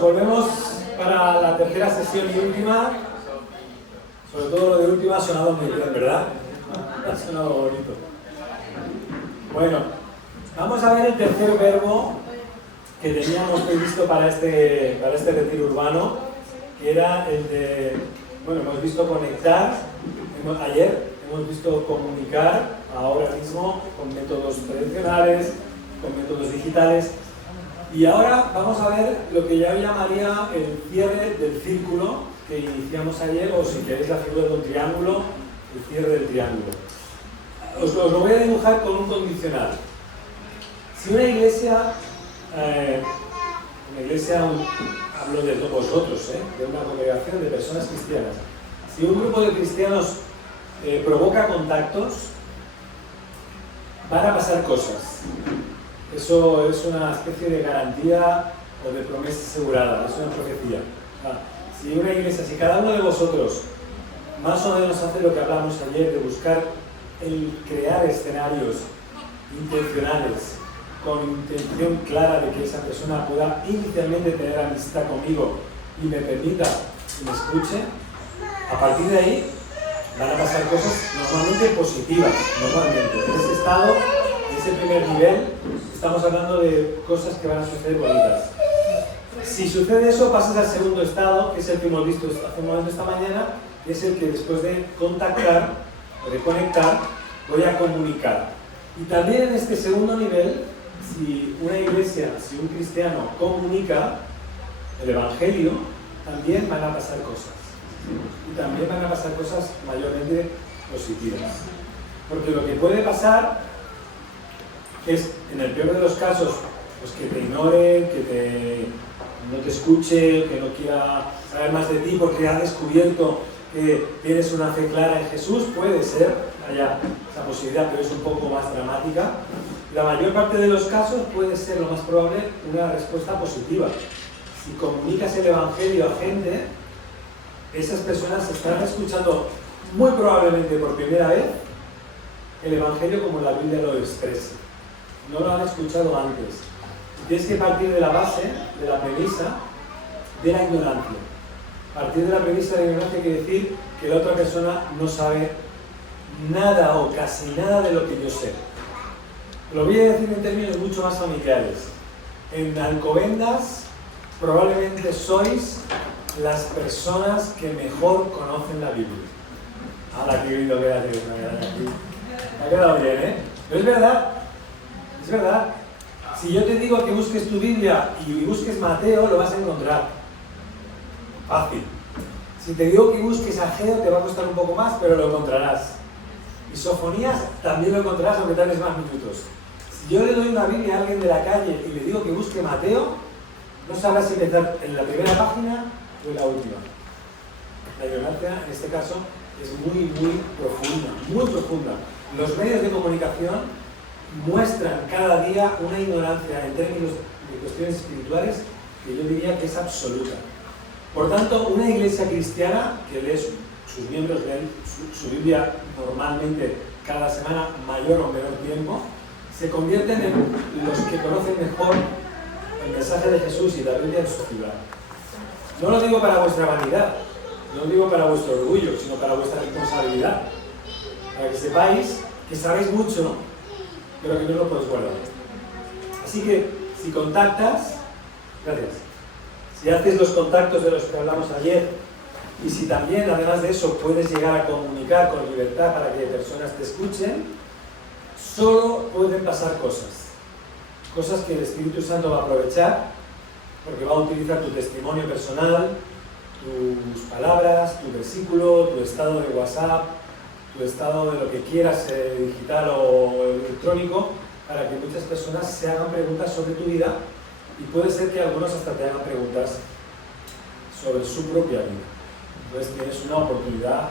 Volvemos para la tercera sesión y última. Sobre todo lo de última ha sonado muy bien, ¿verdad? Ha sonado bonito. Bueno, vamos a ver el tercer verbo que teníamos previsto para este retiro urbano, que era el de, bueno, hemos visto conectar, ayer hemos visto comunicar, ahora mismo con métodos tradicionales, con métodos digitales. Y ahora vamos a ver lo que yo llamaría el cierre del círculo que iniciamos ayer, o si queréis la figura de un triángulo, el cierre del triángulo. Os lo voy a dibujar con un condicional. Si una iglesia, hablo de todos vosotros, de una congregación de personas cristianas, si un grupo de cristianos provoca contactos, van a pasar cosas. Eso es una especie de garantía o de promesa asegurada, es una profecía. Si una iglesia, si cada uno de vosotros más o menos hace lo que hablamos ayer, de buscar el crear escenarios intencionales, con intención clara de que esa persona pueda inicialmente tener amistad conmigo y me permita y me escuche, a partir de ahí van a pasar cosas normalmente positivas, normalmente. En ese estado, en ese primer nivel, estamos hablando de cosas que van a suceder bonitas. Si sucede eso, pasas al segundo estado, que es el que hemos visto hace un momento esta mañana, que es el que después de contactar o de conectar, voy a comunicar. Y también en este segundo nivel, si una iglesia, si un cristiano comunica el Evangelio, también van a pasar cosas. Y también van a pasar cosas mayormente positivas. Porque lo que puede pasar es, en el peor de los casos, pues que te ignore, no te escuche, que no quiera saber más de ti porque ha descubierto que tienes una fe clara en Jesús. Puede ser, haya esa posibilidad, pero es un poco más dramática. La mayor parte de los casos puede ser, lo más probable, una respuesta positiva. Si comunicas el Evangelio a gente, esas personas estarán escuchando muy probablemente por primera vez el Evangelio como la Biblia lo expresa. No lo han escuchado antes. Tienes que partir de la base, de la premisa de la ignorancia. Partir de la premisa de la ignorancia quiere decir que la otra persona no sabe nada o casi nada de lo que yo sé. Lo voy a decir en términos mucho más familiares. En Alcobendas probablemente sois las personas que mejor conocen la Biblia. ¡Hala, qué lindo que aquí! Me ha quedado bien, ¿eh? Pero es verdad. Es verdad. Si yo te digo que busques tu Biblia y busques Mateo, lo vas a encontrar. Fácil. Si te digo que busques Ageo, te va a costar un poco más, pero lo encontrarás. Y Sofonías también lo encontrarás, aunque tardes más minutos. Si yo le doy una Biblia a alguien de la calle y le digo que busque Mateo, no sabrás si empezar en la primera página o en la última. La ignorancia, en este caso, es muy, muy profunda, muy profunda. Los medios de comunicación muestran cada día una ignorancia en términos de cuestiones espirituales que yo diría que es absoluta. Por tanto, una iglesia cristiana que lee sus miembros leen su Biblia normalmente cada semana, mayor o menor tiempo, se convierten en los que conocen mejor el mensaje de Jesús y la Biblia en su ciudad. No lo digo para vuestra vanidad, no lo digo para vuestro orgullo, sino para vuestra responsabilidad. Para que sepáis que sabéis mucho, pero que no lo podéis guardar. Así que, si contactas, gracias. Si haces los contactos de los que hablamos ayer, y si también, además de eso, puedes llegar a comunicar con libertad para que personas te escuchen, solo pueden pasar cosas. Cosas que el Espíritu Santo va a aprovechar, porque va a utilizar tu testimonio personal, tus palabras, tu versículo, tu estado de WhatsApp, tu estado de lo que quieras, digital o electrónico, para que muchas personas se hagan preguntas sobre tu vida, y puede ser que algunos hasta te hagan preguntas sobre su propia vida. Entonces tienes una oportunidad,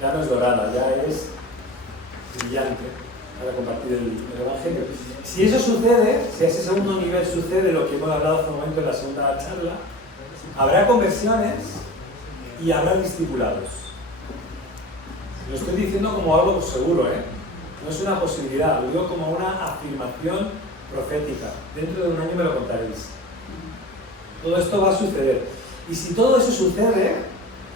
ya no es dorada, ya es brillante para compartir el Evangelio. Si eso sucede, si a ese segundo nivel sucede lo que hemos hablado hace un momento en la segunda charla, habrá conversiones y habrá discipulados. Lo estoy diciendo como algo seguro, no es una posibilidad, lo digo como una afirmación profética. Dentro de un año me lo contaréis. Todo esto va a suceder. Y si todo eso sucede,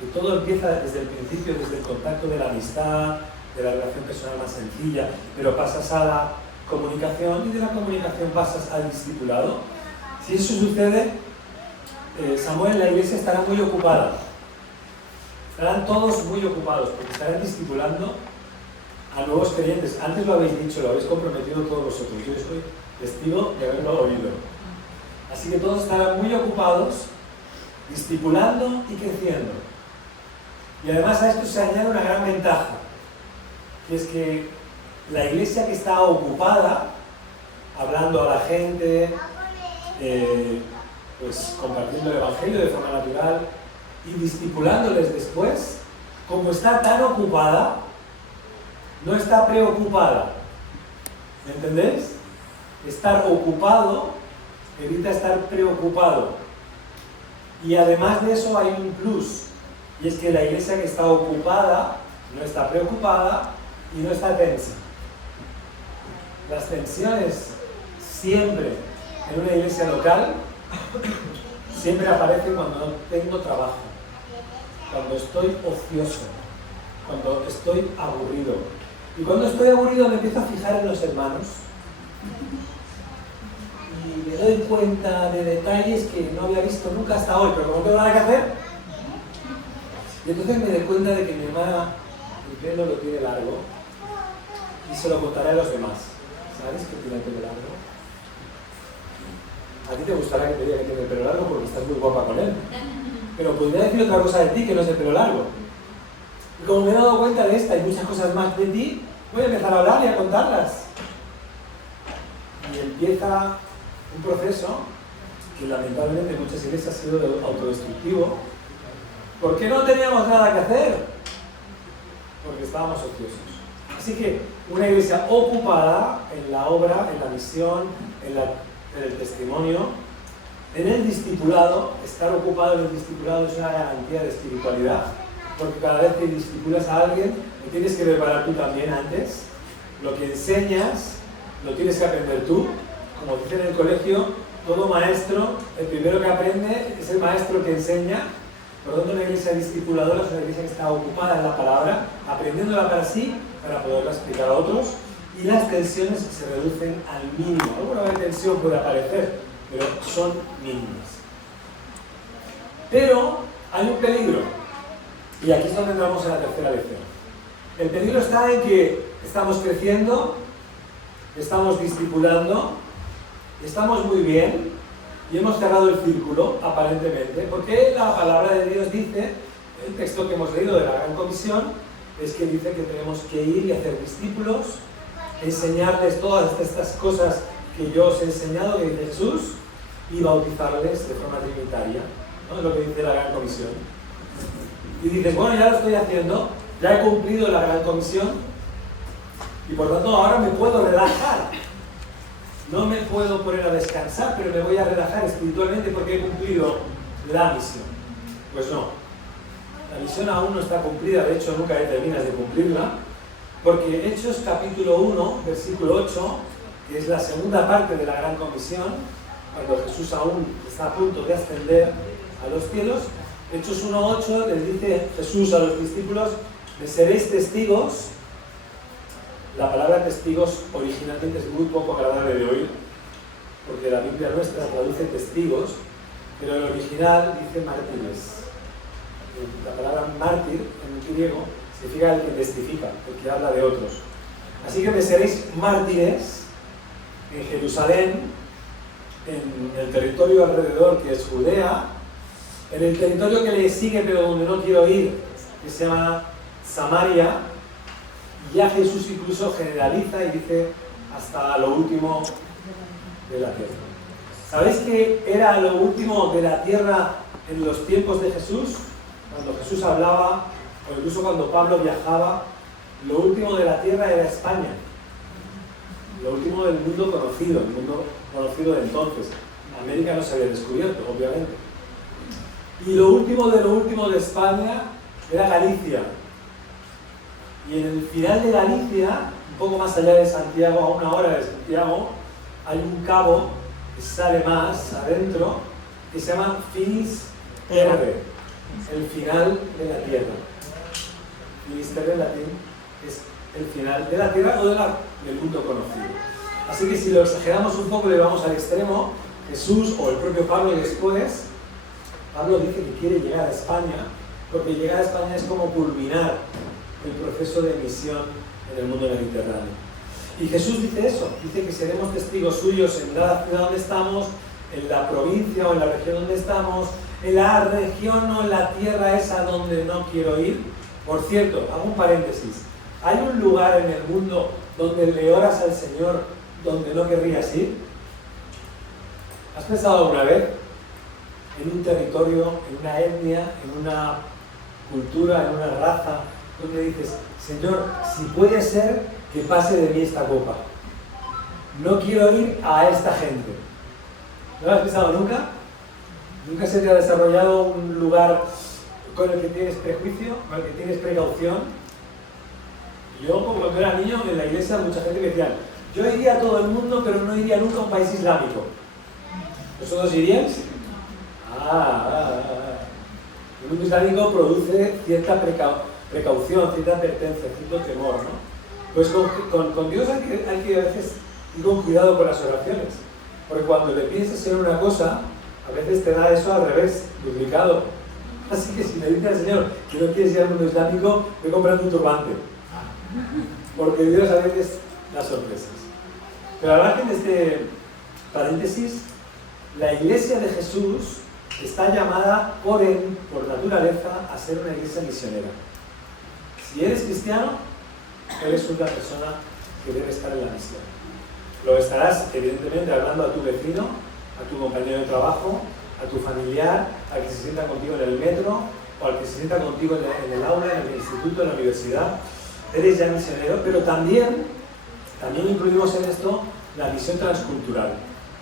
y todo empieza desde el principio, desde el contacto de la amistad, de la relación personal más sencilla, pero pasas a la comunicación y de la comunicación pasas al discipulado. Si eso sucede, Samuel, la iglesia estará muy ocupada. Estarán todos muy ocupados porque estarán discipulando a nuevos creyentes. Antes lo habéis dicho, lo habéis comprometido todos vosotros. Yo soy testigo de haberlo oído. Así que todos estarán muy ocupados, discipulando y creciendo. Y además a esto se añade una gran ventaja, que es que la iglesia que está ocupada, hablando a la gente, pues compartiendo el evangelio de forma natural y discipulándoles después, como está tan ocupada, no está preocupada. ¿Me entendéis? Estar ocupado evita estar preocupado. Y además de eso hay un plus, y es que la iglesia que está ocupada no está preocupada y no está tensa. Las tensiones siempre en una iglesia local siempre aparecen cuando no tengo trabajo, cuando estoy ocioso, cuando estoy aburrido. Y cuando estoy aburrido me empiezo a fijar en los hermanos y me doy cuenta de detalles que no había visto nunca hasta hoy, pero como no tengo nada que hacer, y entonces me doy cuenta de que mi hermana el pelo lo tiene largo y se lo contaré a los demás. ¿Sabes que tiene el pelo largo? A ti te gustará que te diga que tiene el pelo largo porque estás muy guapa con él, pero podría decir otra cosa de ti que no es el pelo largo. Y como me he dado cuenta de esta y muchas cosas más de ti, voy a empezar a hablar y a contarlas. Y empieza un proceso que lamentablemente en muchas iglesias ha sido autodestructivo. ¿Por qué no teníamos nada que hacer? Porque estábamos ociosos. Así que una iglesia ocupada en la obra, en la misión, en el testimonio, en el discipulado, estar ocupado en el discipulado es una garantía de espiritualidad. Porque cada vez que discipulas a alguien, lo tienes que preparar tú también antes. Lo que enseñas, lo tienes que aprender tú. Como dicen en el colegio, todo maestro, el primero que aprende es el maestro que enseña. Por lo tanto, una iglesia discipuladora es una iglesia que está ocupada en la palabra, aprendiéndola para sí, para poderla explicar a otros. Y las tensiones se reducen al mínimo. Alguna vez tensión puede aparecer, pero son mínimas. Pero hay un peligro. Y aquí es donde entramos en la tercera lección. El peligro está en que estamos creciendo, estamos discipulando, estamos muy bien y hemos cerrado el círculo, aparentemente, porque la palabra de Dios dice, el texto que hemos leído de la Gran Comisión, es que dice que tenemos que ir y hacer discípulos, enseñarles todas estas cosas que yo os he enseñado, que dice Jesús, y bautizarles de forma trinitaria, ¿no? Es lo que dice la Gran Comisión. Y dices, bueno, ya lo estoy haciendo, ya he cumplido la Gran Comisión y por tanto ahora me puedo relajar. No me puedo poner a descansar, pero me voy a relajar espiritualmente porque he cumplido la misión. Pues no, la misión aún no está cumplida, de hecho nunca terminas de cumplirla, porque Hechos capítulo 1, versículo 8, que es la segunda parte de la Gran Comisión, cuando Jesús aún está a punto de ascender a los cielos, Hechos 1.8 les dice Jesús a los discípulos, me seréis testigos. La palabra testigos originalmente es muy poco agradable de oír, porque la Biblia nuestra traduce testigos, pero el original dice mártires. La palabra mártir en griego significa el que testifica, el que habla de otros. Así que me seréis mártires en Jerusalén, en el territorio alrededor que es Judea, en el territorio que le sigue pero donde no quiero ir, que se llama Samaria, y ya Jesús incluso generaliza y dice hasta lo último de la tierra. ¿Sabéis que era lo último de la tierra en los tiempos de Jesús? Cuando Jesús hablaba, o incluso cuando Pablo viajaba, lo último de la tierra era España. Lo último del mundo conocido, el mundo conocido de entonces. América no se había descubierto, obviamente. Y lo último de España era Galicia. Y en el final de Galicia, un poco más allá de Santiago, a 1 hora de Santiago, hay un cabo que sale más adentro, que se llama Finis Terrae, el final de la tierra. Finis Terrae en latín es el final de la tierra o del mundo conocido. Así que si lo exageramos un poco y le vamos al extremo, Jesús o el propio Pablo después, Pablo dice que quiere llegar a España, porque llegar a España es como culminar el proceso de misión en el mundo mediterráneo. Y Jesús dice eso, dice que seremos testigos suyos en la ciudad donde estamos, en la provincia o en la región donde estamos, en la región o en la tierra esa donde no quiero ir. Por cierto, hago un paréntesis, ¿hay un lugar en el mundo donde le oras al Señor donde no querrías ir? ¿Has pensado alguna vez en un territorio, en una etnia, en una cultura, en una raza, donde dices, Señor, si puede ser que pase de mí esta copa? No quiero ir a esta gente. ¿No lo has pensado nunca? ¿Nunca se te ha desarrollado un lugar con el que tienes prejuicio, con el que tienes precaución? Yo, cuando era niño, en la iglesia mucha gente me decía, yo iría a todo el mundo, pero no iría nunca a un país islámico. ¿Vosotros iríais? El mundo islámico produce cierta precaución, cierta advertencia, cierto temor, ¿no? Pues con Dios hay que a veces ir con cuidado con las oraciones, porque cuando le piensas en una cosa, a veces te da eso al revés, duplicado. Así que si le dices al Señor que no quieres ir al mundo islámico, ve comprando un turbante, porque Dios a veces da sorpresas. Pero al margen de este paréntesis, la iglesia de Jesús está llamada por él, por naturaleza, a ser una iglesia misionera. Si eres cristiano, eres una persona que debe estar en la misión. Lo estarás, evidentemente, hablando a tu vecino, a tu compañero de trabajo, a tu familiar, al que se sienta contigo en el metro, o al que se sienta contigo en el aula, en el instituto, en la universidad. Eres ya misionero, pero también incluimos en esto la misión transcultural.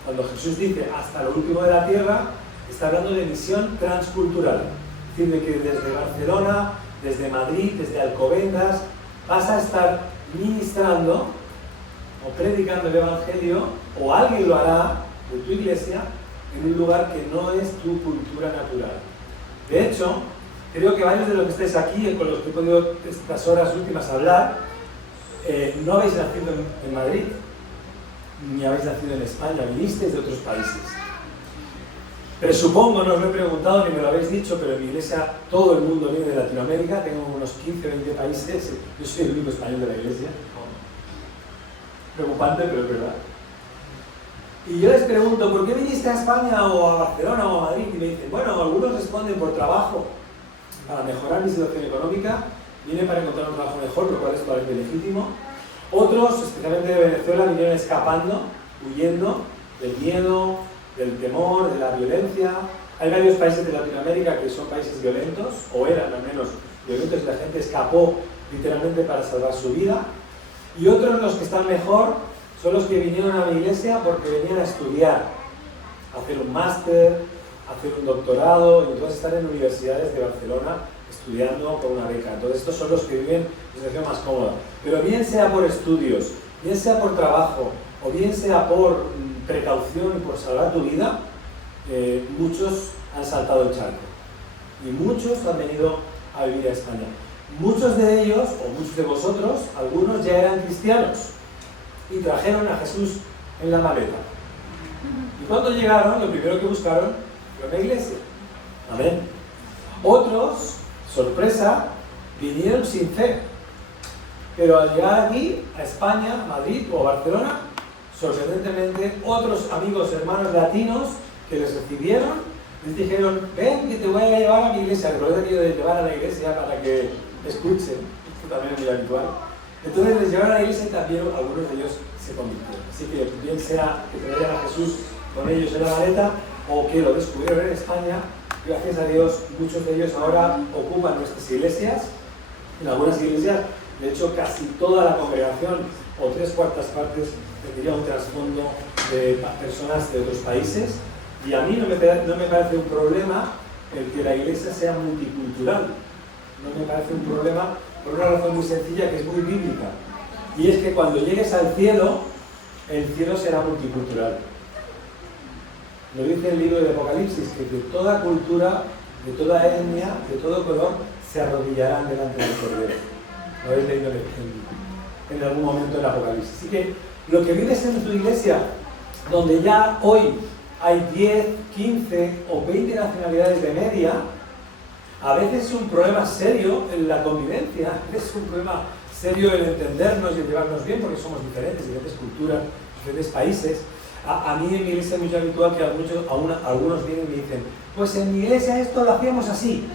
Cuando Jesús dice hasta lo último de la tierra, está hablando de misión transcultural. Es decir, de que desde Barcelona, desde Madrid, desde Alcobendas, vas a estar ministrando o predicando el Evangelio, o alguien lo hará de tu iglesia, en un lugar que no es tu cultura natural. De hecho, creo que varios de los que estáis aquí, con los que he podido estas horas últimas hablar, no habéis nacido en Madrid, ni habéis nacido en España, vinisteis de otros países. Presupongo, no os lo he preguntado ni me lo habéis dicho, pero en mi iglesia todo el mundo viene de Latinoamérica, tengo unos 15 o 20 países, yo soy el único español de la iglesia. Preocupante, pero es verdad. Y yo les pregunto, ¿por qué viniste a España o a Barcelona o a Madrid? Y me dicen, bueno, algunos responden por trabajo, para mejorar mi situación económica, vienen para encontrar un trabajo mejor, lo cual es totalmente legítimo. Otros, especialmente de Venezuela, vinieron escapando, huyendo del miedo, del temor, de la violencia. Hay varios países de Latinoamérica que son países violentos, o eran al menos violentos, y la gente escapó literalmente para salvar su vida. Y otros, los que están mejor, son los que vinieron a mi iglesia porque venían a estudiar, a hacer un máster, a hacer un doctorado, y entonces están en universidades de Barcelona estudiando por una beca. Entonces estos son los que viven en situación más cómoda. Pero bien sea por estudios, bien sea por trabajo, o bien sea por precaución y por salvar tu vida, muchos han saltado el charco. Y muchos han venido a vivir a España. Muchos de ellos, o muchos de vosotros, algunos ya eran cristianos y trajeron a Jesús en la maleta. Y cuando llegaron, lo primero que buscaron fue una iglesia. Amén. Otros, sorpresa, vinieron sin fe. Pero al llegar aquí, a España, Madrid o Barcelona, sorprendentemente, otros amigos, hermanos latinos que les recibieron, les dijeron, ven que te voy a llevar a mi iglesia. Recuerda aquello de llevar a la iglesia para que escuchen. Esto también es muy habitual. Entonces les llevaron a la iglesia y también algunos de ellos se convirtieron. Así que bien sea que traigan a Jesús con ellos en la maleta o que lo descubrieron en España, gracias a Dios muchos de ellos ahora ocupan nuestras iglesias. En algunas iglesias, de hecho casi toda la congregación o 3/4 partes tendría un trasfondo de personas de otros países, y a mí no me parece un problema el que la iglesia sea multicultural. No me parece un problema por una razón muy sencilla que es muy bíblica, y es que cuando llegues al cielo, el cielo será multicultural. Lo dice el libro del Apocalipsis, que de toda cultura, de toda etnia, de todo color, se arrodillarán delante del Cordero. Lo habéis leído en algún momento del Apocalipsis. Así que lo que vives en tu iglesia, donde ya hoy hay 10, 15 o 20 nacionalidades de media, a veces es un problema serio en la convivencia, a veces es un problema serio el entendernos y el llevarnos bien, porque somos diferentes culturas, diferentes países. A mí en mi iglesia es muy habitual que algunos vienen y me dicen, pues en mi iglesia esto lo hacíamos así.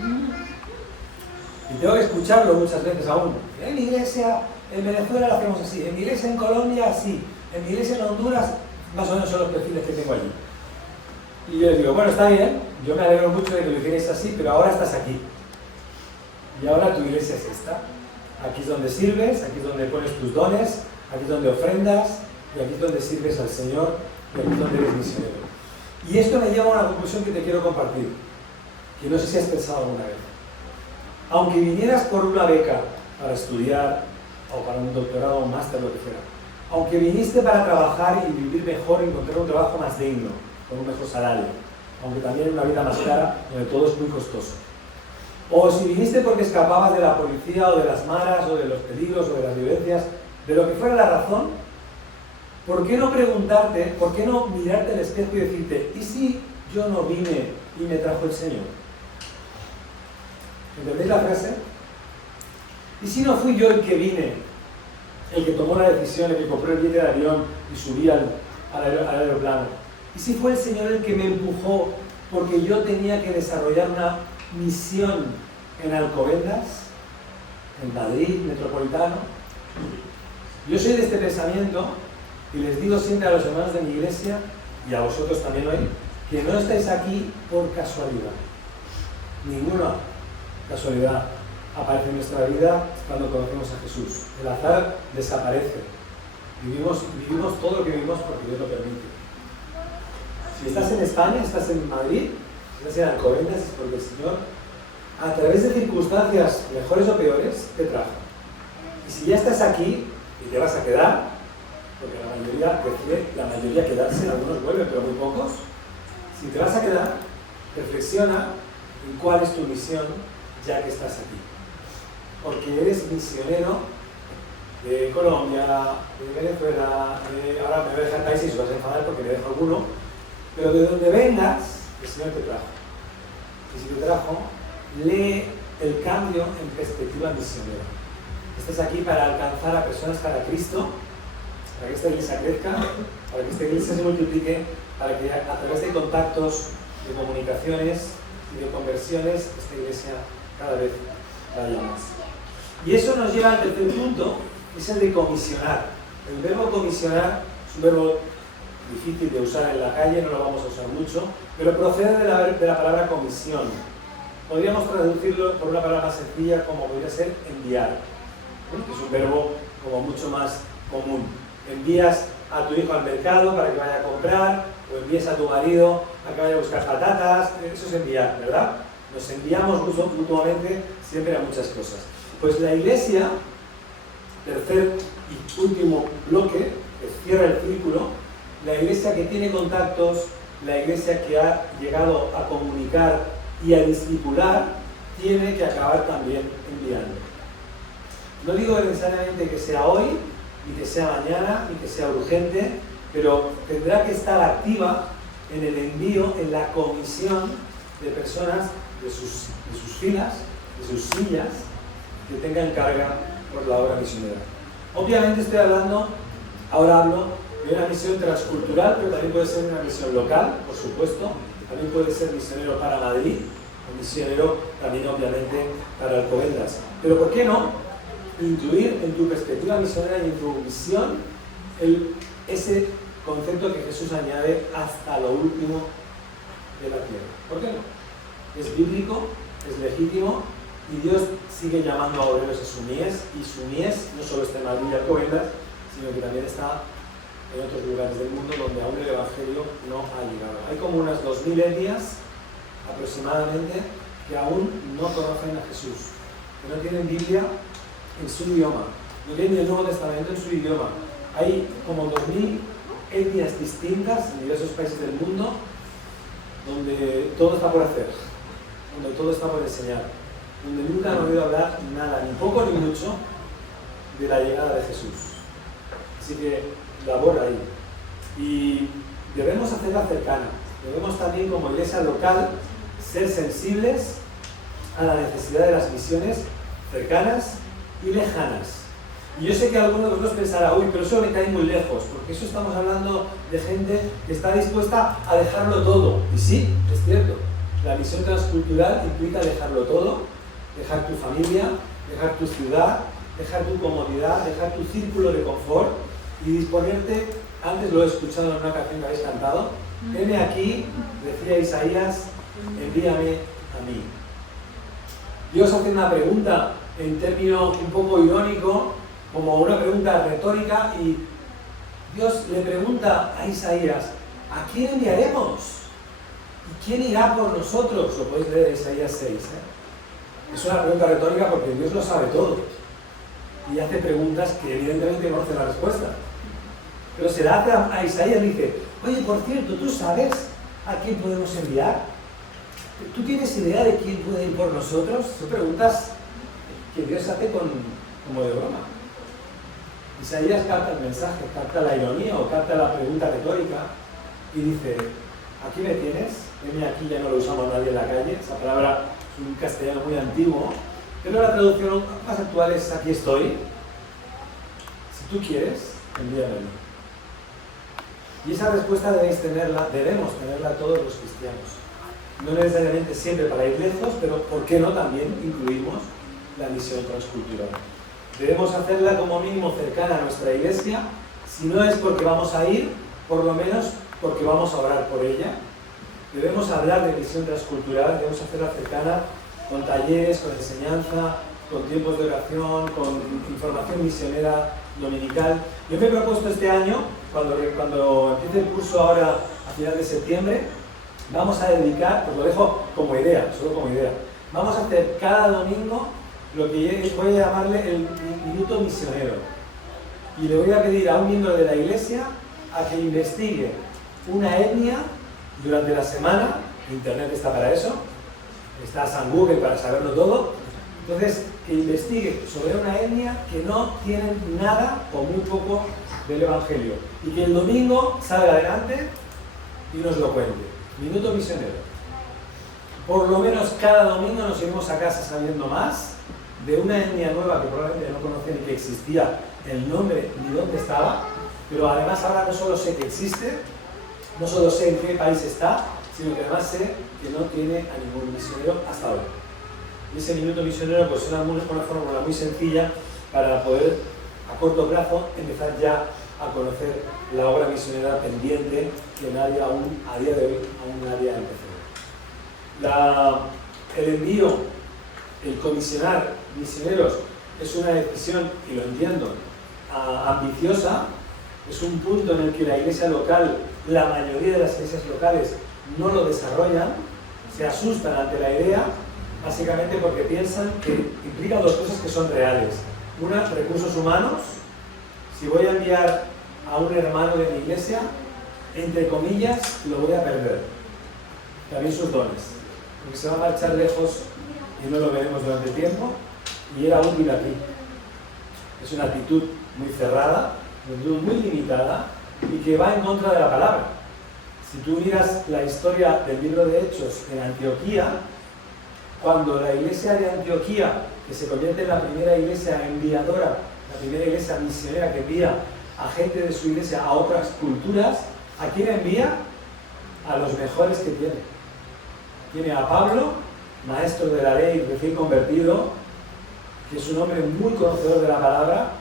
Y tengo que escucharlo muchas veces aún. En mi iglesia en Venezuela lo hacemos así, en mi iglesia en Colombia así, en mi iglesia en Honduras, más o menos son los perfiles que tengo allí. Y yo les digo, bueno, está bien, yo me alegro mucho de que lo hicierais así, pero ahora estás aquí. Y ahora tu iglesia es esta. Aquí es donde sirves, aquí es donde pones tus dones, aquí es donde ofrendas, y aquí es donde sirves al Señor, y aquí es donde eres misionero. Y esto me lleva a una conclusión que te quiero compartir, que no sé si has pensado alguna vez. Aunque vinieras por una beca para estudiar, o para un doctorado o un máster, lo que fuera, aunque viniste para trabajar y vivir mejor, encontrar un trabajo más digno, con un mejor salario, aunque también una vida más cara, donde todo es muy costoso. O si viniste porque escapabas de la policía o de las maras o de los peligros o de las violencias, de lo que fuera la razón, ¿por qué no preguntarte, por qué no mirarte al espejo y decirte, ¿y si yo no vine y me trajo el Señor? ¿Entendéis la frase? ¿Y si no fui yo el que vine, el que tomó la decisión, el que compró el billete de avión y subí al aeroplano? ¿Y si fue el Señor el que me empujó porque yo tenía que desarrollar una misión en Alcobendas, en Madrid metropolitano? Yo soy de este pensamiento y les digo siempre a los hermanos de mi iglesia y a vosotros también hoy, que no estáis aquí por casualidad. Ninguna casualidad aparece en nuestra vida cuando conocemos a Jesús. El azar desaparece. Vivimos todo lo que vivimos porque Dios lo permite. Si estás en España, estás en Madrid, si estás en Alcobendas, es porque el Señor, a través de circunstancias mejores o peores, te trajo. Y si ya estás aquí y te vas a quedar, porque la mayoría quedarse, algunos vuelven, pero muy pocos, si te vas a quedar, reflexiona en cuál es tu misión ya que estás aquí. Porque eres misionero de Colombia, de Venezuela, ahora me voy a dejar países y vas a enfadar porque me dejo alguno, pero de donde vengas, el Señor te trajo. Y si te trajo, lee el cambio en perspectiva misionera. Estás aquí para alcanzar a personas para Cristo, para que esta iglesia crezca, para que esta iglesia se multiplique, para que a través de contactos, de comunicaciones y de conversiones, esta iglesia cada vez vaya más. Y eso nos lleva al tercer punto, es el de comisionar. El verbo comisionar es un verbo difícil de usar en la calle, no lo vamos a usar mucho, pero procede de la palabra comisión. Podríamos traducirlo por una palabra más sencilla como podría ser enviar, que es un verbo como mucho más común. Envías a tu hijo al mercado para que vaya a comprar, o envías a tu marido a que vaya a buscar patatas, eso es enviar, ¿verdad? Nos enviamos mutuamente siempre a muchas cosas. Pues la iglesia, tercer y último bloque, que cierra el círculo, la iglesia que tiene contactos, la iglesia que ha llegado a comunicar y a discipular, tiene que acabar también enviando. No digo necesariamente que sea hoy, ni que sea mañana, ni que sea urgente, pero tendrá que estar activa en el envío, en la comisión de personas de sus filas, de sus sillas, que tengan carga por la obra misionera. Obviamente ahora hablo de una misión transcultural, pero también puede ser una misión local, por supuesto, también puede ser misionero para Madrid, o misionero también obviamente para Alcobendas. Pero ¿por qué no incluir en tu perspectiva misionera y en tu visión ese concepto que Jesús añade hasta lo último de la tierra? ¿Por qué no? Es bíblico, es legítimo, y Dios sigue llamando a obreros a su mies, y su mies no solo está en Madrid y Alcobendas, sino que también está en otros lugares del mundo donde aún el Evangelio no ha llegado. Hay como unas 2000 etnias aproximadamente que aún no conocen a Jesús, que no tienen Biblia en su idioma, no tienen el Nuevo Testamento en su idioma. Hay como 2000 etnias distintas en diversos países del mundo donde todo está por hacer, donde todo está por enseñar, donde nunca han oído hablar nada, ni poco ni mucho, de la llegada de Jesús. Así que labor ahí. Y debemos hacerla cercana. Debemos también, como iglesia local, ser sensibles a la necesidad de las misiones cercanas y lejanas. Y yo sé que algunos de vosotros pensará, uy, pero eso me cae muy lejos, porque eso estamos hablando de gente que está dispuesta a dejarlo todo. Y sí, es cierto, la misión transcultural implica dejarlo todo, dejar tu familia, dejar tu ciudad, dejar tu comodidad, dejar tu círculo de confort y disponerte, antes lo he escuchado en una canción que habéis cantado, heme aquí, decía Isaías, envíame a mí. Dios hace una pregunta en término un poco irónico, como una pregunta retórica, y Dios le pregunta a Isaías, ¿a quién enviaremos? ¿Y quién irá por nosotros? Lo podéis leer en Isaías 6. Es una pregunta retórica porque Dios lo sabe todo y hace preguntas que evidentemente no conocen la respuesta. Pero se la hace a Isaías y dice, oye, por cierto, ¿tú sabes a quién podemos enviar? ¿Tú tienes idea de quién puede ir por nosotros? Son preguntas que Dios hace como de broma. Isaías capta el mensaje, capta la ironía o capta la pregunta retórica y dice, aquí me tienes, heme aquí, ya no lo usamos nadie en la calle, esa palabra es un castellano muy antiguo, pero la traducción más actual es aquí estoy, si tú quieres, envíame a mí. Y esa respuesta debemos tenerla todos los cristianos. No necesariamente siempre para ir lejos, pero ¿por qué no también incluimos la misión transcultural? Debemos hacerla como mínimo cercana a nuestra iglesia, si no es porque vamos a ir, por lo menos porque vamos a orar por ella. Debemos hablar de misión transcultural, debemos hacerla cercana con talleres, con enseñanza, con tiempos de oración, con información misionera dominical. Yo me he propuesto este año, cuando empiece el curso ahora a final de septiembre, vamos a dedicar, os lo dejo como idea, solo como idea, vamos a hacer cada domingo lo que voy a llamarle el minuto misionero. Y le voy a pedir a un miembro de la iglesia a que investigue una etnia durante la semana. Internet está para eso, está San Google para saberlo todo. Entonces, que investigue sobre una etnia que no tiene nada o muy poco del Evangelio. Y que el domingo salga adelante y nos lo cuente. Minuto misionero. Por lo menos cada domingo nos iremos a casa sabiendo más de una etnia nueva que probablemente no conocía ni que existía el nombre ni dónde estaba, pero además ahora no solo sé que existe, no solo sé en qué país está, sino que además sé que no tiene a ningún misionero hasta ahora. Y ese minuto misionero pues es una fórmula muy sencilla para poder a corto plazo empezar ya a conocer la obra misionera pendiente que nadie aún a día de hoy aún nadie ha empezado. El envío, el comisionar misioneros es una decisión, y lo entiendo, ambiciosa. Es un punto en el que la iglesia local, la mayoría de las iglesias locales no lo desarrollan, se asustan ante la idea, básicamente porque piensan que implica dos cosas que son reales. Una, recursos humanos. Si voy a enviar a un hermano de mi iglesia, entre comillas, lo voy a perder. También sus dones. Porque se va a marchar lejos y no lo veremos durante tiempo, y era útil aquí. Es una actitud muy cerrada, una actitud muy limitada y que va en contra de la palabra. Si tú miras la historia del libro de Hechos en Antioquía, cuando la iglesia de Antioquía, que se convierte en la primera iglesia enviadora, la primera iglesia misionera que envía a gente de su iglesia a otras culturas, ¿a quién envía? A los mejores que tiene. Tiene a Pablo, maestro de la ley, recién convertido, que es un hombre muy conocedor de la palabra.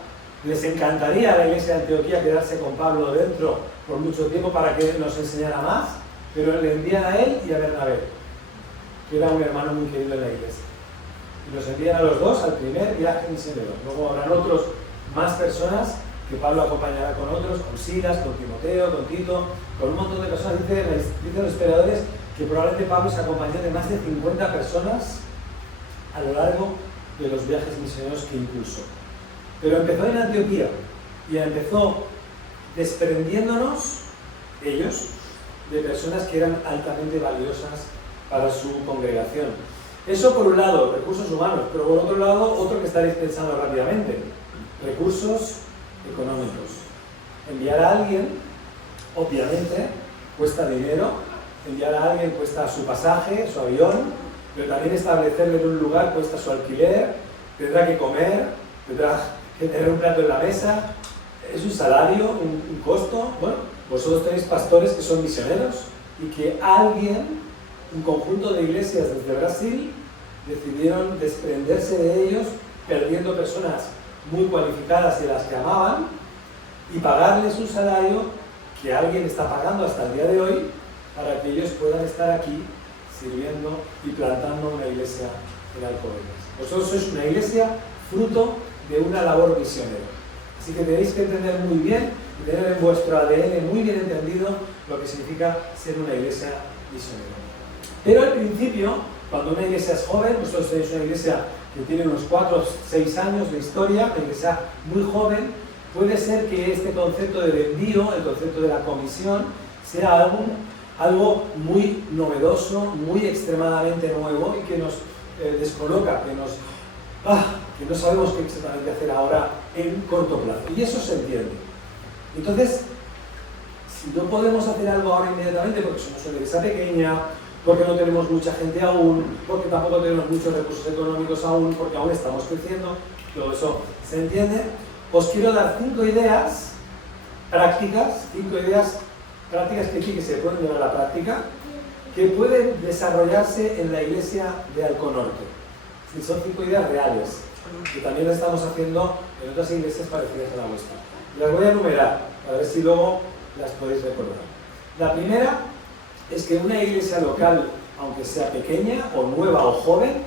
Les encantaría a la iglesia de Antioquía quedarse con Pablo dentro por mucho tiempo para que él nos enseñara más, pero le envían a él y a Bernabé, que era un hermano muy querido en la iglesia. Y los envían a los dos al primer viaje misionero. Luego habrán otros, más personas que Pablo acompañará con otros, con Silas, con Timoteo, con Tito, con un montón de personas. Dicen los historiadores que probablemente Pablo se acompañó de más de 50 personas a lo largo de los viajes misioneros que impulsó. Pero empezó en Antioquía y empezó desprendiéndonos ellos de personas que eran altamente valiosas para su congregación. Eso por un lado, recursos humanos, pero por otro lado, otro que estaréis pensando rápidamente, recursos económicos. Enviar a alguien, obviamente, cuesta dinero, enviar a alguien cuesta su pasaje, su avión, pero también establecerle en un lugar cuesta su alquiler, tendrá que comer, tendrá que tener un plato en la mesa, es un salario, un costo. Bueno, vosotros tenéis pastores que son misioneros y que alguien, un conjunto de iglesias desde Brasil, decidieron desprenderse de ellos, perdiendo personas muy cualificadas y a las que amaban, y pagarles un salario que alguien está pagando hasta el día de hoy para que ellos puedan estar aquí sirviendo y plantando una iglesia en Alcobendas. Vosotros sois una iglesia fruto de una labor misionera. Así que tenéis que entender muy bien y tener en vuestro ADN muy bien entendido lo que significa ser una iglesia misionera. Pero al principio, cuando una iglesia es joven, vosotros tenéis una iglesia que tiene unos 4 o 6 años de historia, una iglesia muy joven, puede ser que este concepto del envío, el concepto de la comisión, sea algo muy novedoso, muy extremadamente nuevo y que nos descoloca, que no sabemos qué exactamente hacer ahora en corto plazo. Y eso se entiende. Entonces, si no podemos hacer algo ahora inmediatamente porque somos una iglesia pequeña, porque no tenemos mucha gente aún, porque tampoco tenemos muchos recursos económicos aún, porque aún estamos creciendo, todo eso se entiende, os quiero dar 5 ideas prácticas, 5 ideas prácticas que se pueden llevar a la práctica, que pueden desarrollarse en la iglesia de Alconorte. Y son 5 ideas reales, que también las estamos haciendo en otras iglesias parecidas a la vuestra. Las voy a enumerar, a ver si luego las podéis recordar. La primera es que una iglesia local, aunque sea pequeña o nueva o joven,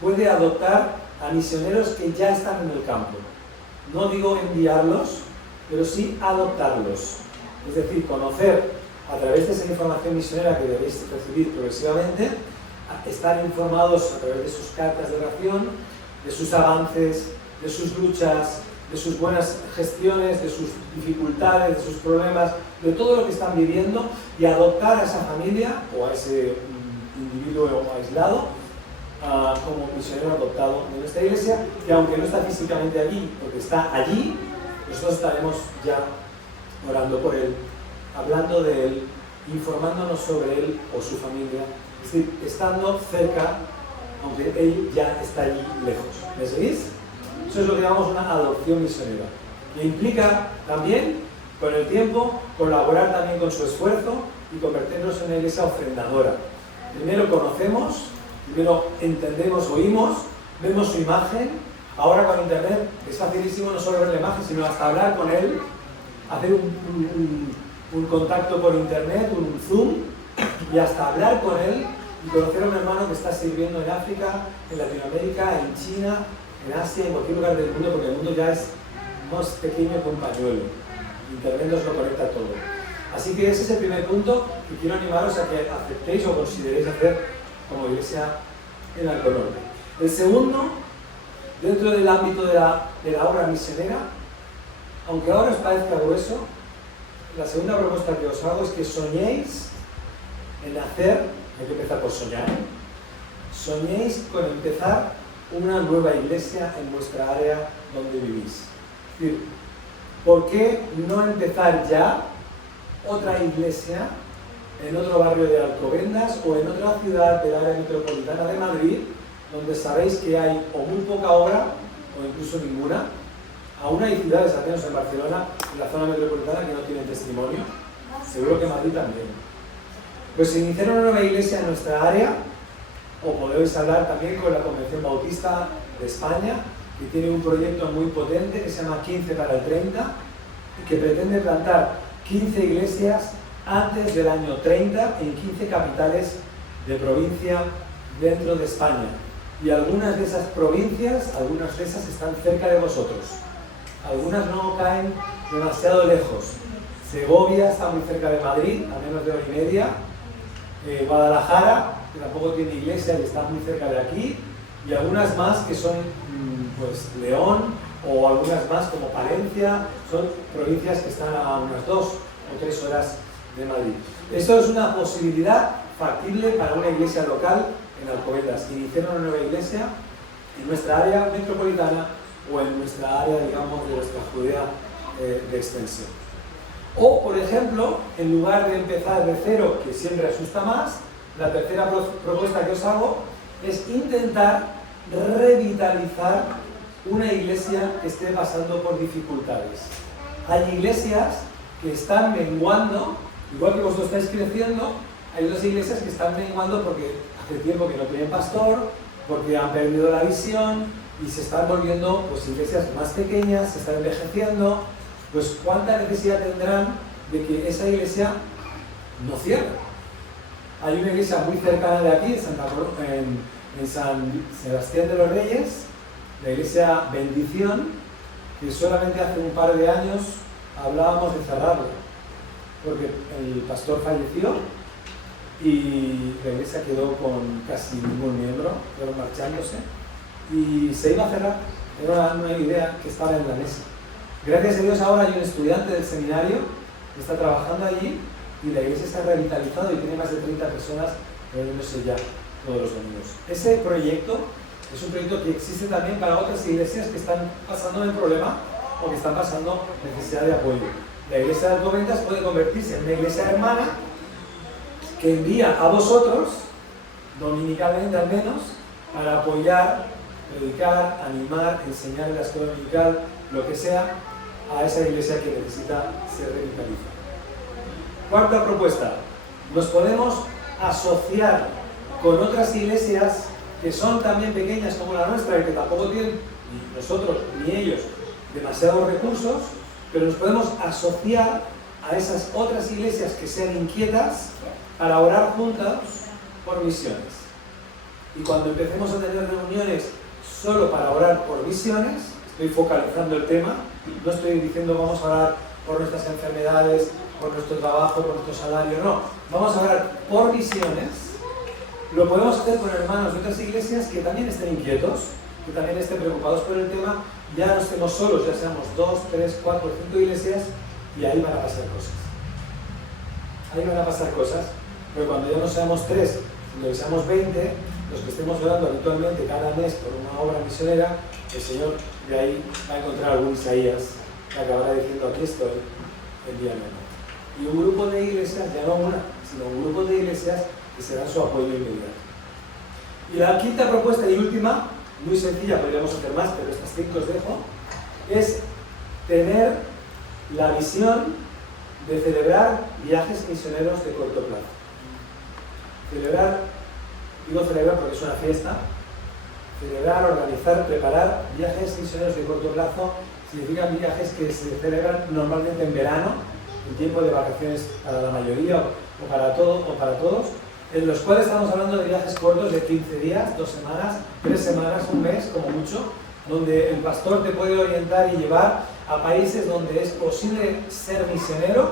puede adoptar a misioneros que ya están en el campo. No digo enviarlos, pero sí adoptarlos. Es decir, conocer a través de esa información misionera que debéis recibir progresivamente, estar informados a través de sus cartas de oración, de sus avances, de sus luchas, de sus buenas gestiones, de sus dificultades, de sus problemas, de todo lo que están viviendo, y adoptar a esa familia o a ese individuo aislado como misionero adoptado de nuestra iglesia, que aunque no está físicamente allí, porque está allí, nosotros estaremos ya orando por él, hablando de él, informándonos sobre él o su familia, es decir, estando cerca, aunque él ya está allí lejos. ¿Me seguís? Eso es lo que llamamos una adopción misionera, que implica también, con el tiempo, colaborar también con su esfuerzo y convertirnos en una iglesia ofrendadora. Primero conocemos, primero entendemos, oímos, vemos su imagen. Ahora con internet es facilísimo no solo ver la imagen, sino hasta hablar con él, hacer un contacto por internet, un Zoom, y hasta hablar con él y conocer a un hermano que está sirviendo en África, en Latinoamérica, en China, en Asia, en cualquier lugar del mundo, porque el mundo ya es más pequeño que un pañuelo. Internet nos lo conecta todo. Así que ese es el primer punto que quiero animaros a que aceptéis o consideréis hacer como iglesia en Alconorte. El segundo, dentro del ámbito de la obra misionera, aunque ahora os parezca grueso, la segunda propuesta que os hago es que soñéis en hacer, hay que empezar por soñar, soñéis con empezar una nueva iglesia en vuestra área donde vivís. Es decir, ¿por qué no empezar ya otra iglesia en otro barrio de Alcobendas o en otra ciudad del área metropolitana de Madrid, donde sabéis que hay o muy poca obra o incluso ninguna? Aún hay ciudades, al menos en Barcelona, en la zona metropolitana, que no tienen testimonio. Seguro que Madrid también. Pues iniciar una nueva iglesia en nuestra área, o podéis hablar también con la Convención Bautista de España, que tiene un proyecto muy potente que se llama 15 para el 30, y que pretende plantar 15 iglesias antes del año 30 en 15 capitales de provincia dentro de España. Y algunas de esas provincias, algunas de esas están cerca de vosotros. Algunas no caen demasiado lejos. Segovia está muy cerca de Madrid, a menos de hora y media. Guadalajara, que tampoco tiene iglesia y está muy cerca de aquí. Y algunas más que son pues León, o algunas más como Palencia, son provincias que están a unas 2 o 3 horas de Madrid. Esto es una posibilidad factible para una iglesia local en Alcobendas. Iniciar una nueva iglesia en nuestra área metropolitana o en nuestra área, digamos, de nuestra Judea de extensión. O, por ejemplo, en lugar de empezar de cero, que siempre asusta más, la tercera propuesta que os hago es intentar revitalizar una iglesia que esté pasando por dificultades. Hay iglesias que están menguando, igual que vosotros estáis creciendo, hay otras iglesias que están menguando porque hace tiempo que no tienen pastor, porque han perdido la visión y se están volviendo pues, iglesias más pequeñas, se están envejeciendo. Pues cuánta necesidad tendrán de que esa iglesia no cierre. Hay una iglesia muy cercana de aquí, en San Sebastián de los Reyes, la iglesia Bendición, que solamente hace un par de años hablábamos de cerrarla, porque el pastor falleció y la iglesia quedó con casi ningún miembro, fueron marchándose, y se iba a cerrar. Era una idea que estaba en la mesa. Gracias a Dios ahora hay un estudiante del seminario que está trabajando allí y la iglesia está revitalizada y tiene más de 30 personas reuniéndose ya todos los domingos. Ese proyecto es un proyecto que existe también para otras iglesias que están pasando en problema o que están pasando necesidad de apoyo. La iglesia de Alcobendas puede convertirse en una iglesia hermana que envía a vosotros, dominicalmente al menos, para apoyar, predicar, animar, enseñar en la escuela dominical, lo que sea, a esa iglesia que necesita ser revitalizada. Cuarta propuesta, nos podemos asociar con otras iglesias que son también pequeñas como la nuestra y que tampoco tienen, ni nosotros ni ellos, demasiados recursos, pero nos podemos asociar a esas otras iglesias que sean inquietas para orar juntas por misiones. Y cuando empecemos a tener reuniones solo para orar por misiones, estoy focalizando el tema, no estoy diciendo vamos a orar por nuestras enfermedades, por nuestro trabajo, por nuestro salario, no. Vamos a orar por misiones. Lo podemos hacer con hermanos de otras iglesias que también estén inquietos, que también estén preocupados por el tema. Ya no estemos solos, ya seamos 2, 3, 4, 5 iglesias y ahí van a pasar cosas. Ahí van a pasar cosas, pero cuando ya no seamos 3, sino que seamos 20, los que estemos orando habitualmente cada mes por una obra misionera, el Señor de ahí va a encontrar algún Isaías que acabará diciendo: aquí estoy, envíame. Y un grupo de iglesias, ya no una, sino un grupo de iglesias que será su apoyo inmediato. Y la quinta propuesta y última, muy sencilla, podríamos hacer más, pero estas 5 os dejo, es tener la visión de celebrar viajes misioneros de corto plazo. Celebrar, digo celebrar porque es una fiesta, celebrar, organizar, preparar viajes misioneros de corto plazo significan viajes que se celebran normalmente en verano, en tiempo de vacaciones para la mayoría o para todos, en los cuales estamos hablando de viajes cortos de 15 días, 2 semanas, 3 semanas, un mes como mucho, donde el pastor te puede orientar y llevar a países donde es posible ser misionero,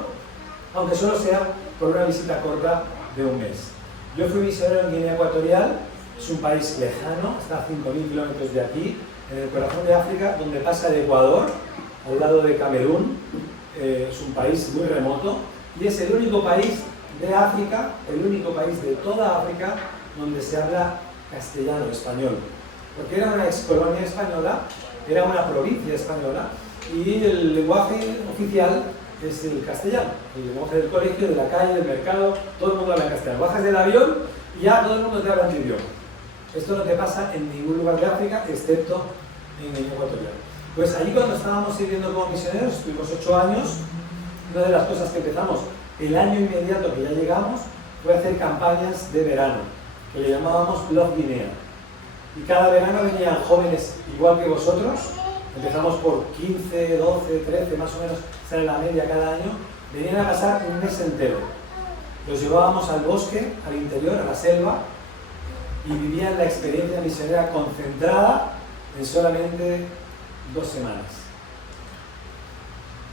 aunque solo sea por una visita corta de un mes. Yo fui misionero en Guinea Ecuatorial, es un país lejano, está a 5.000 kilómetros de aquí, en el corazón de África, donde pasa el Ecuador, al lado de Camerún. Es un país muy remoto y es el único país de África, el único país de toda África donde se habla castellano, español, porque era una excolonia española, era una provincia española y el lenguaje oficial es el castellano, el lenguaje del colegio, de la calle, del mercado, todo el mundo habla castellano. Bajas del avión y ya todo el mundo te habla tu idioma. Esto no te pasa en ningún lugar de África, excepto en Guinea Ecuatorial. Pues allí cuando estábamos sirviendo como misioneros, estuvimos 8 años, una de las cosas que empezamos el año inmediato que ya llegamos fue hacer campañas de verano, que le llamábamos Love Guinea. Y cada verano venían jóvenes igual que vosotros, empezamos por 15, 12, 13, más o menos, sale la media cada año, venían a pasar un mes entero. Los llevábamos al bosque, al interior, a la selva, y vivían la experiencia misionera concentrada en solamente 2 semanas.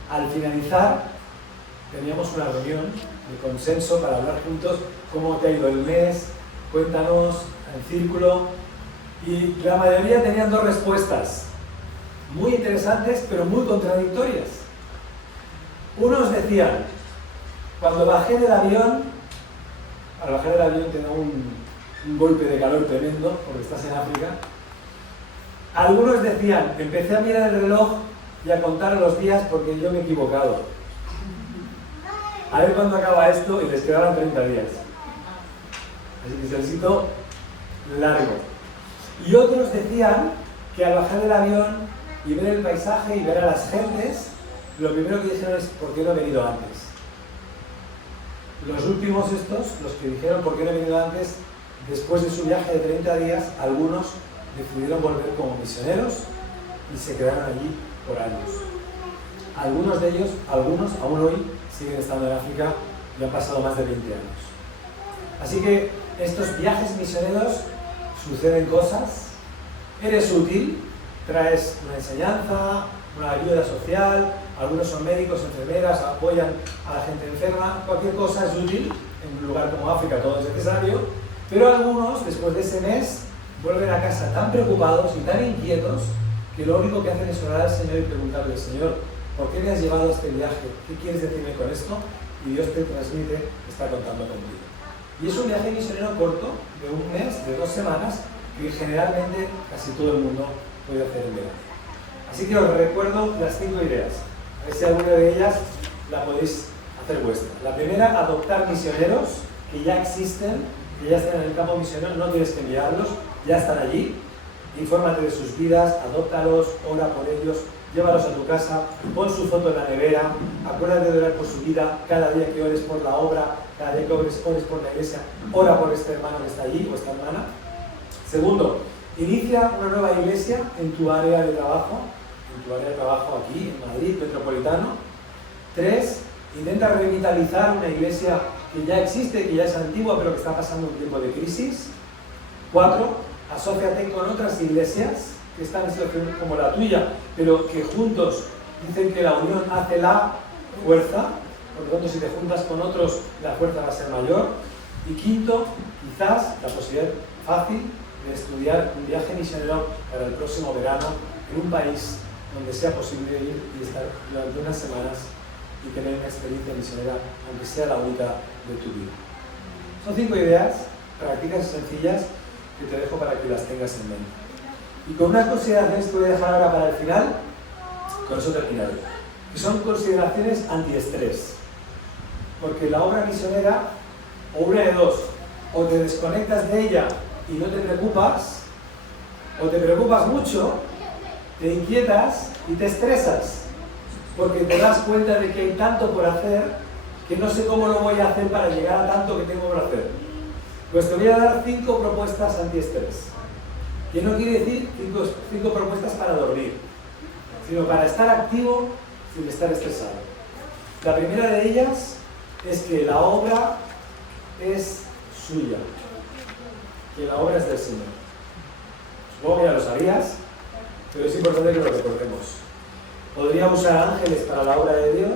Al finalizar, teníamos una reunión de consenso para hablar juntos cómo te ha ido el mes, cuéntanos, en círculo, y la mayoría tenían 2 respuestas, muy interesantes pero muy contradictorias. Unos decían: Cuando bajé del avión, al bajar del avión te da un golpe de calor tremendo, porque estás en África. Algunos decían, empecé a mirar el reloj y a contar los días porque yo me he equivocado. A ver cuándo acaba esto, y les quedaban 30 días. Así que se necesito largo. Y otros decían que al bajar del avión y ver el paisaje y ver a las gentes, lo primero que dijeron es, ¿por qué no he venido antes? Los últimos estos, los que dijeron por qué no he venido antes, después de su viaje de 30 días, algunos decidieron volver como misioneros y se quedaron allí por años. Algunos de ellos, algunos aún hoy, siguen estando en África y han pasado más de 20 años. Así que estos viajes misioneros suceden cosas, eres útil, traes una enseñanza, una ayuda social, algunos son médicos, enfermeras, apoyan a la gente enferma, cualquier cosa es útil, en un lugar como África todo es necesario, pero algunos, después de ese mes, vuelven a casa tan preocupados y tan inquietos que lo único que hacen es orar al Señor y preguntarle, Señor, ¿por qué me has llevado a este viaje? ¿Qué quieres decirme con esto? Y Dios te transmite, está contando contigo. Y es un viaje misionero corto, de un mes, de 2 semanas, que generalmente casi todo el mundo puede hacer en verano. Así que os recuerdo las 5 ideas. A ver si alguna de ellas la podéis hacer vuestra. La primera, adoptar misioneros que ya existen, que ya están en el campo misionero, no tienes que enviarlos, ya están allí. Infórmate de sus vidas, adóptalos, ora por ellos, llévalos a tu casa, pon su foto en la nevera, acuérdate de orar por su vida cada día que ores por la obra, cada día que ores por la iglesia, ora por este hermano que está allí o esta hermana. Segundo, inicia una nueva iglesia en tu área de trabajo aquí en Madrid, metropolitano. 3, intenta revitalizar una iglesia que ya existe, que ya es antigua, pero que está pasando un tiempo de crisis. 4, asóciate con otras iglesias que están en situación como la tuya, pero que juntos dicen que la unión hace la fuerza. Por lo tanto, si te juntas con otros, la fuerza va a ser mayor. Y 5, quizás la posibilidad fácil de estudiar un viaje misionero para el próximo verano en un país donde sea posible ir y estar durante unas semanas y tener una experiencia misionera, aunque sea la única de tu vida. Son 5 ideas prácticas y sencillas que te dejo para que las tengas en mente. Y con unas consideraciones que voy a dejar ahora para el final, con eso terminaré, que son consideraciones antiestrés. Porque la obra misionera, o una de dos, o te desconectas de ella y no te preocupas, o te preocupas mucho, te inquietas y te estresas, porque te das cuenta de que hay tanto por hacer que no sé cómo lo voy a hacer para llegar a tanto que tengo por hacer. Pues te voy a dar 5 propuestas antiestrés, que no quiere decir 5 propuestas para dormir, sino para estar activo sin estar estresado. La primera de ellas es que la obra es suya, que la obra es del Señor. Supongo que ya lo sabías, pero es importante que lo recordemos. Podría usar ángeles para la obra de Dios,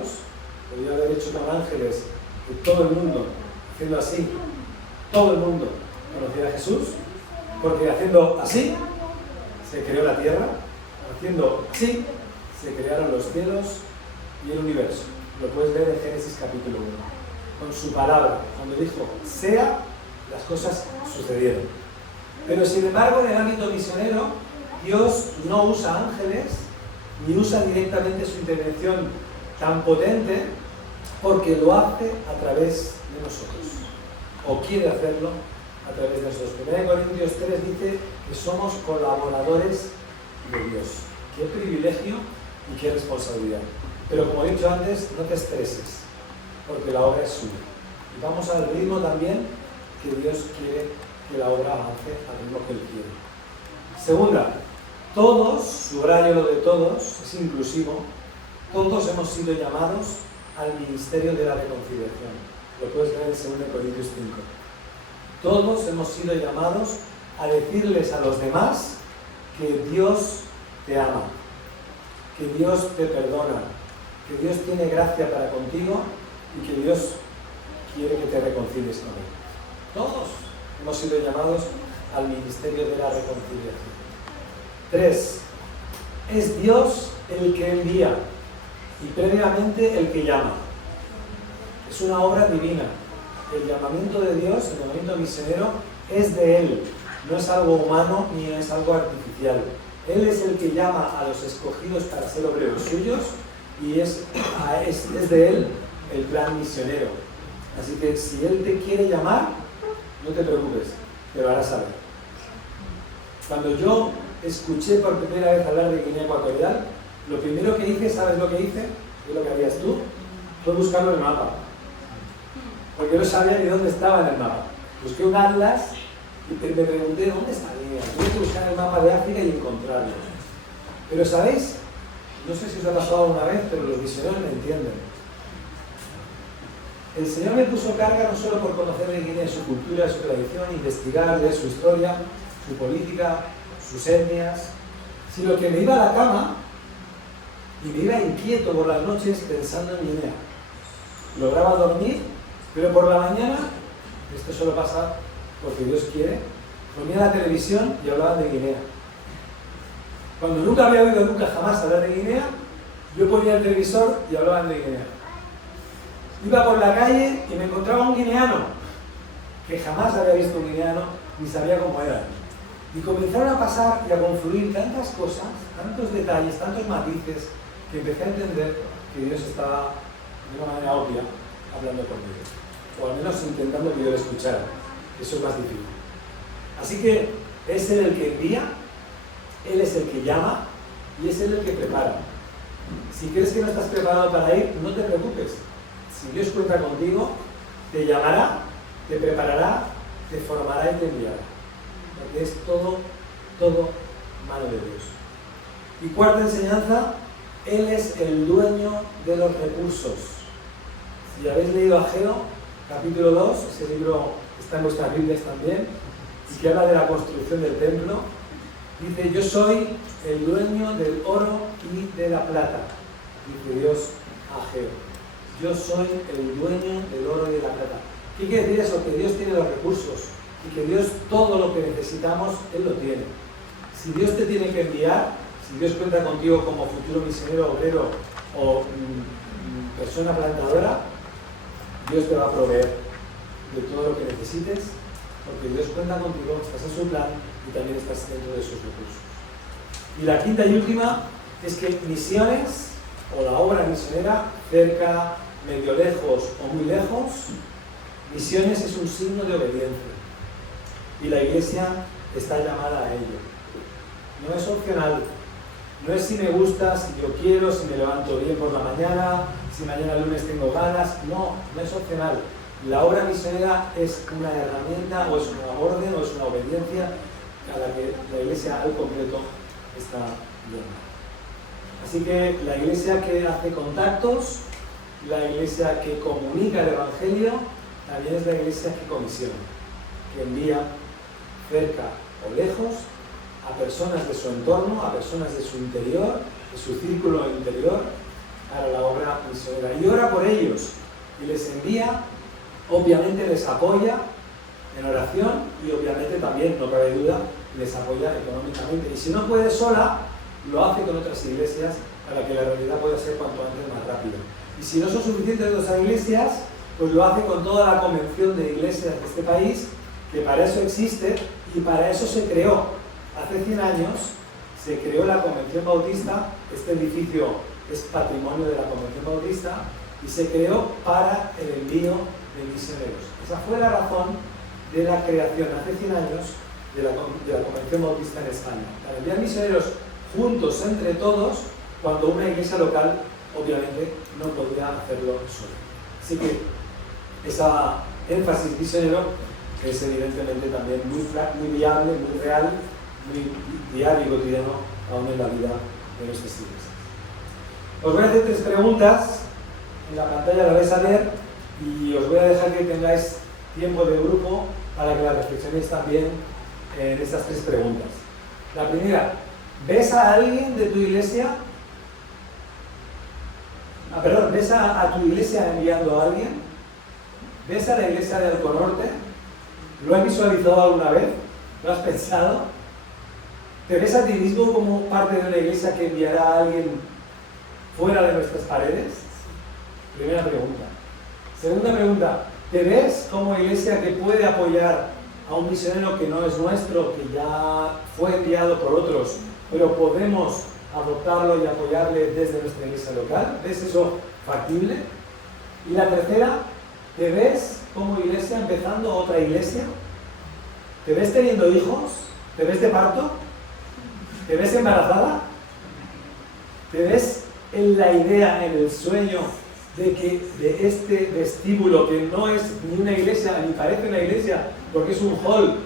podría haber hecho con ángeles que todo el mundo, haciendo así, todo el mundo conociera a Jesús, porque haciendo así se creó la tierra, haciendo así se crearon los cielos y el universo. Lo puedes ver en Génesis capítulo 1. Con su palabra, cuando dijo sea, las cosas sucedieron. Pero sin embargo, en el ámbito misionero, Dios no usa ángeles ni usa directamente su intervención tan potente, porque lo hace a través de nosotros, o quiere hacerlo a través de nosotros. 1 Corintios 3 dice que somos colaboradores de Dios. Qué privilegio y qué responsabilidad. Pero como he dicho antes, no te estreses, porque la obra es suya. Y vamos al ritmo también que Dios quiere que la obra avance, al ritmo que Él quiere. Segunda, todos, subrayo lo de todos, es inclusivo, todos hemos sido llamados al ministerio de la reconciliación. Lo puedes ver en 2 Corintios 5. Todos hemos sido llamados a decirles a los demás que Dios te ama, que Dios te perdona, que Dios tiene gracia para contigo y que Dios quiere que te reconcilies con Él. Todos hemos sido llamados al ministerio de la reconciliación. 3. Es Dios el que envía y previamente el que llama. es una obra divina. El llamamiento de Dios, el llamamiento misionero, es de Él, no es algo humano ni es algo artificial. Él es el que llama a los escogidos para ser obreros suyos y es de Él el plan misionero. Así que si Él te quiere llamar, no te preocupes, te lo hará saber. Cuando yo escuché por primera vez hablar de Guinea Ecuatorial, lo primero que hice, ¿sabes lo que hice? ¿Qué es lo que harías tú? Fue buscarlo en el mapa. Porque no sabía ni dónde estaba en el mapa. Busqué un atlas y me pregunté, ¿dónde está Guinea? Tuve que buscar el mapa de África y encontrarlo. Pero ¿sabéis? No sé si os ha pasado alguna vez, pero los misioneros me entienden. El Señor me puso carga no solo por conocer de Guinea, su cultura, su tradición, investigar de su historia, su política, sus etnias, sino que me iba a la cama y me iba inquieto por las noches pensando en Guinea. Lograba dormir, pero por la mañana, esto solo pasa porque Dios quiere, ponía la televisión y hablaban de Guinea. Cuando nunca había oído jamás hablar de Guinea, yo ponía el televisor y hablaban de Guinea. Iba por la calle y me encontraba un guineano, que jamás había visto un guineano ni sabía cómo era. Y comenzaron a pasar y a confluir tantas cosas, tantos detalles, tantos matices, que empecé a entender que Dios estaba de una manera obvia hablando conmigo, o al menos intentando que yo lo escuchara. Eso es más difícil. Así que es Él el que envía, Él es el que llama y es Él el que prepara. Si crees que no estás preparado para ir, no te preocupes. Si Dios cuenta contigo, te llamará, te preparará, te formará y te enviará. Porque es todo mano de Dios. Y cuarta enseñanza, Él es el dueño de los recursos. Si habéis leído Ageo, capítulo 2, ese libro está en vuestras Biblias también, y que habla de la construcción del templo, dice, yo soy el dueño del oro y de la plata, dice Dios a Ageo. Yo soy el dueño del oro y de la plata. ¿Qué quiere decir eso? Que Dios tiene los recursos y que Dios todo lo que necesitamos, Él lo tiene. Si Dios te tiene que enviar, si Dios cuenta contigo como futuro misionero, obrero o persona plantadora, Dios te va a proveer de todo lo que necesites, porque Dios cuenta contigo, estás en su plan y también estás dentro de sus recursos. Y la quinta y última es que misiones, o la obra misionera, cerca, medio lejos o muy lejos, misiones es un signo de obediencia. Y la Iglesia está llamada a ello. No es opcional. No es si me gusta, si yo quiero, si me levanto bien por la mañana, si mañana lunes tengo ganas. No es opcional. La obra misionera es una herramienta, o es una orden, o es una obediencia a la que la Iglesia al completo está llamada. Así que la Iglesia que hace contactos, la Iglesia que comunica el Evangelio, también es la Iglesia que comisiona, que envía cerca o lejos a personas de su entorno, a personas de su interior, de su círculo interior, para la obra misionera. Y ora por ellos y les envía, obviamente les apoya en oración y obviamente también, no cabe duda, les apoya económicamente. Y si no puede sola, lo hace con otras iglesias para que la realidad pueda ser cuanto antes más rápida. Y si no son suficientes dos iglesias, pues lo hace con toda la convención de iglesias de este país, que para eso existe y para eso se creó. Hace 100 años se creó la Convención Bautista, este edificio es patrimonio de la Convención Bautista, y se creó para el envío de misioneros. Esa fue la razón de la creación hace 100 años de la Convención Bautista en España, para enviar misioneros juntos entre todos, cuando una iglesia local obviamente no podía hacerlo sola. Así que esa énfasis misionero es evidentemente también muy viable, muy real, muy diario y cotidiano aún en la vida de nuestras iglesias. Os voy a hacer 3 preguntas, en la pantalla la vais a ver y os voy a dejar que tengáis tiempo de grupo para que la reflexionéis también en estas 3 preguntas. La primera, ¿ves a alguien de tu iglesia? ¿Ves a tu iglesia enviando a alguien? ¿Ves a la iglesia de Alconorte? ¿Lo has visualizado alguna vez? ¿Lo has pensado? ¿Te ves a ti mismo como parte de una iglesia que enviará a alguien fuera de nuestras paredes? Primera pregunta. Segunda pregunta, ¿te ves como iglesia que puede apoyar a un misionero que no es nuestro, que ya fue enviado por otros, pero podemos adoptarlo y apoyarle desde nuestra iglesia local? ¿Ves eso factible? Y la tercera, ¿te ves como iglesia empezando otra iglesia? ¿Te ves teniendo hijos? ¿Te ves de parto? ¿Te ves embarazada? ¿Te ves en la idea, en el sueño de que de este vestíbulo, que no es ni una iglesia, ni parece una iglesia, porque es un hall,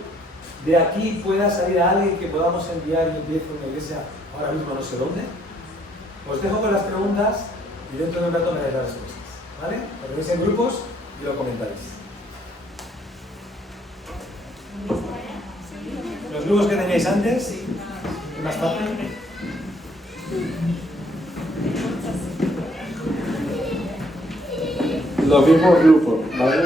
de aquí pueda salir a alguien que podamos enviar y empiece una iglesia ahora mismo no sé dónde? Os dejo con las preguntas y dentro de un rato me daréis las respuestas, ¿vale? Os veis en grupos y lo comentáis. Los grupos que teníais antes, más fácil. Los mismos grupos, ¿vale?